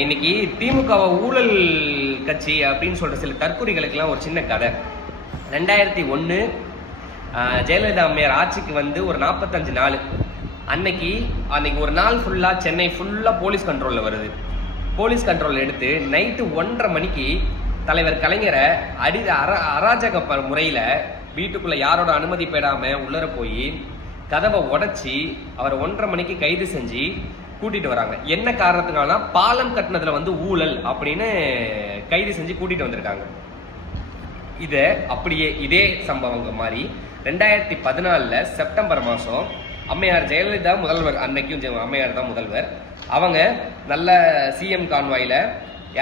இன்னைக்கு திமுகவை ஊழல் கட்சி அப்படின்னு சொல்ற சில தற்கொலைகளுக்கெல்லாம் ஒரு சின்ன கதை. 2001 ஜெயலலிதா அம்மையார் ஆட்சிக்கு வந்து ஒரு 45 நாள் அன்னைக்கு ஒரு நாள் ஃபுல்லா சென்னை ஃபுல்லா போலீஸ் கண்ட்ரோல்ல வருது. போலீஸ் கண்ட்ரோல் எடுத்து நைட்டு 1:30 மணிக்கு தலைவர் கலைஞரை அராஜக முறையில வீட்டுக்குள்ள யாரோட அனுமதி பெறாம உள்ளர போய் கதவை உடைச்சி அவர் 1:30 மணிக்கு கைது செஞ்சு கூட்டிட்டு வராங்க. என்ன காரணத்துனால பாலம் கட்டினதுல வந்து ஊழல் அப்படின்னு கைது செஞ்சு கூட்டிட்டு வந்திருக்காங்க. அப்படியே இதே சம்பவங்க மாதிரி 2014 செப்டம்பர் மாசம் அம்மையார் ஜெயலலிதா முதல்வர், அன்னைக்கும் அம்மையார் தான் முதல்வர், அவங்க நல்ல சிஎம் கான்வாயில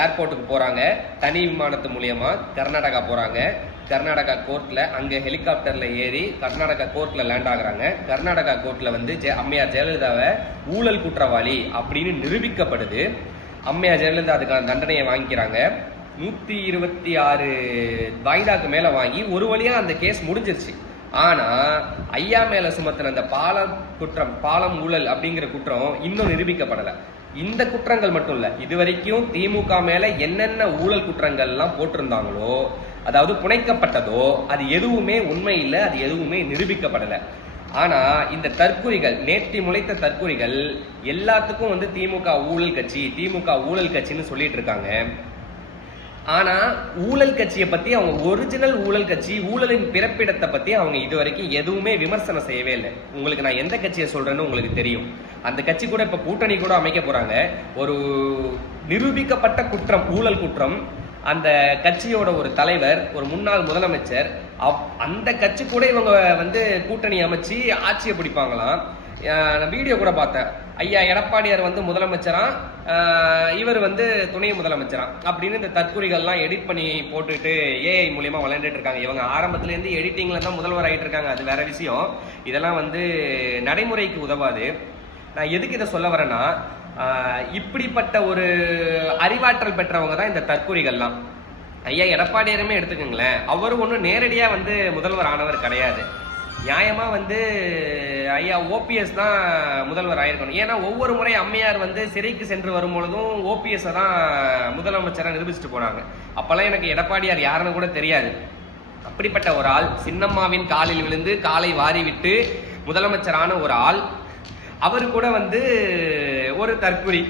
ஏர்போர்ட்டுக்கு போறாங்க. தனி விமானத்து மூலியமா கர்நாடகா போறாங்க. கர்நாடகா கோர்ட்ல அங்க ஹெலிகாப்டர்ல ஏறி கர்நாடகா கோர்ட்ல லேண்ட் ஆகுறாங்க. கர்நாடகா கோர்ட்ல வந்து அம்மையார் ஜெயலலிதாவை ஊழல் குற்றவாளி அப்படின்னு நிரூபிக்கப்படுது. அம்மையார் ஜெயலலிதா அதுக்கான தண்டனையை வாங்கிக்கிறாங்க. 126 வாய்தாக்கு மேல வாங்கி ஒரு வழியா அந்த கேஸ் முடிஞ்சிருச்சு. ஆனா ஐயா மேல சுமத்தின அந்த பாலம் ஊழல் அப்படிங்கிற குற்றம் இன்னும் நிரூபிக்கப்படல. இந்த குற்றங்கள் மட்டும் இல்ல, இதுவரைக்கும் திமுக மேல என்னென்ன ஊழல் குற்றங்கள் எல்லாம் போட்டிருந்தாங்களோ, அதாவது புனைக்கப்பட்டதோ, அது எதுவுமே உண்மை இல்ல, அது எதுவுமே நிரூபிக்கப்படல. ஆனா இந்த தற்குறிகள், நேற்று முளைத்த தற்குறிகள் எல்லாத்துக்கும் வந்து திமுக ஊழல் கட்சின்னு சொல்லிட்டு இருக்காங்க. ஆனா ஊழல் கட்சியை பத்தி, அவங்க ஒரிஜினல் ஊழல் கட்சி, ஊழலின் பிறப்பிடத்தை பத்தி அவங்க இதுவரைக்கும் எதுவுமே விமர்சனம் செய்யவே இல்லை. உங்களுக்கு நான் எந்த கட்சியை சொல்றேன்னு உங்களுக்கு தெரியும். அந்த கட்சி கூட இப்ப கூட்டணி கூட அமைக்க போறாங்க. ஒரு நிரூபிக்கப்பட்ட குற்றம், ஊழல் குற்றம், அந்த கட்சியோட ஒரு தலைவர், ஒரு முன்னாள் முதலமைச்சர், அந்த கட்சி கூட இவங்க வந்து கூட்டணி அமைச்சு ஆட்சியை பிடிப்பாங்களாம். நான் வீடியோ கூட பார்த்தேன். ஐயா எடப்பாடியார் வந்து முதலமைச்சரா, இவர் வந்து துணை முதலமைச்சரா அப்படின்னு இந்த தற்குறிகள்லாம் எடிட் பண்ணி போட்டுட்டு ஏஐ மூலியமா விளையாண்டுட்டு இருக்காங்க. இவங்க ஆரம்பத்துல இருந்து எடிட்டிங்ல தான் முதல்வர் ஆகிட்டு இருக்காங்க. அது வேற விஷயம். இதெல்லாம் வந்து நடைமுறைக்கு உதவாது. நான் எதுக்கு இதை சொல்ல வரேன்னா, இப்படிப்பட்ட ஒரு அறிவாற்றல் பெற்றவங்க தான் இந்த தற்குறிகள்லாம். ஐயா எடப்பாடியாருமே எடுத்துக்கோங்களேன், அவரும் ஒன்றும் நேரடியா வந்து முதல்வர் ஆனவர் கிடையாது. நியாயமா வந்து ஐயா ஓபிஎஸ் தான் முதல்வர் ஆயிருக்கணும். ஏன்னா ஒவ்வொரு முறை அம்மையார் வந்து சிறைக்கு சென்று வரும் பொழுதும் ஓபிஎஸ் தான் முதலமைச்சராக நிரூபிச்சுட்டு போனாங்க. அப்பெல்லாம் எனக்கு எடப்பாடியார் யாருன்னு கூட தெரியாது. அப்படிப்பட்ட ஒரு ஆள், சின்னம்மாவின் காலில் விழுந்து காலை வாரி விட்டு முதலமைச்சரான ஒரு ஆள், அவரு கூட வந்து ஒரு தற்குறி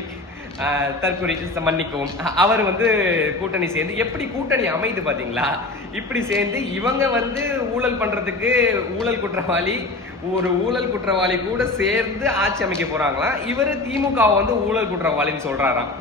மன்னிக்கவும், அவர் வந்து கூட்டணி சேர்ந்து எப்படி கூட்டணி அமைது பாத்தீங்களா? இப்படி சேர்ந்து இவங்க வந்து ஊழல் பண்றதுக்கு ஒரு ஊழல் குற்றவாளி கூட சேர்ந்து ஆட்சி அமைக்க போறாங்களாம். இவரு திமுக வந்து ஊழல் குற்றவாளின்னு சொல்றாராம்.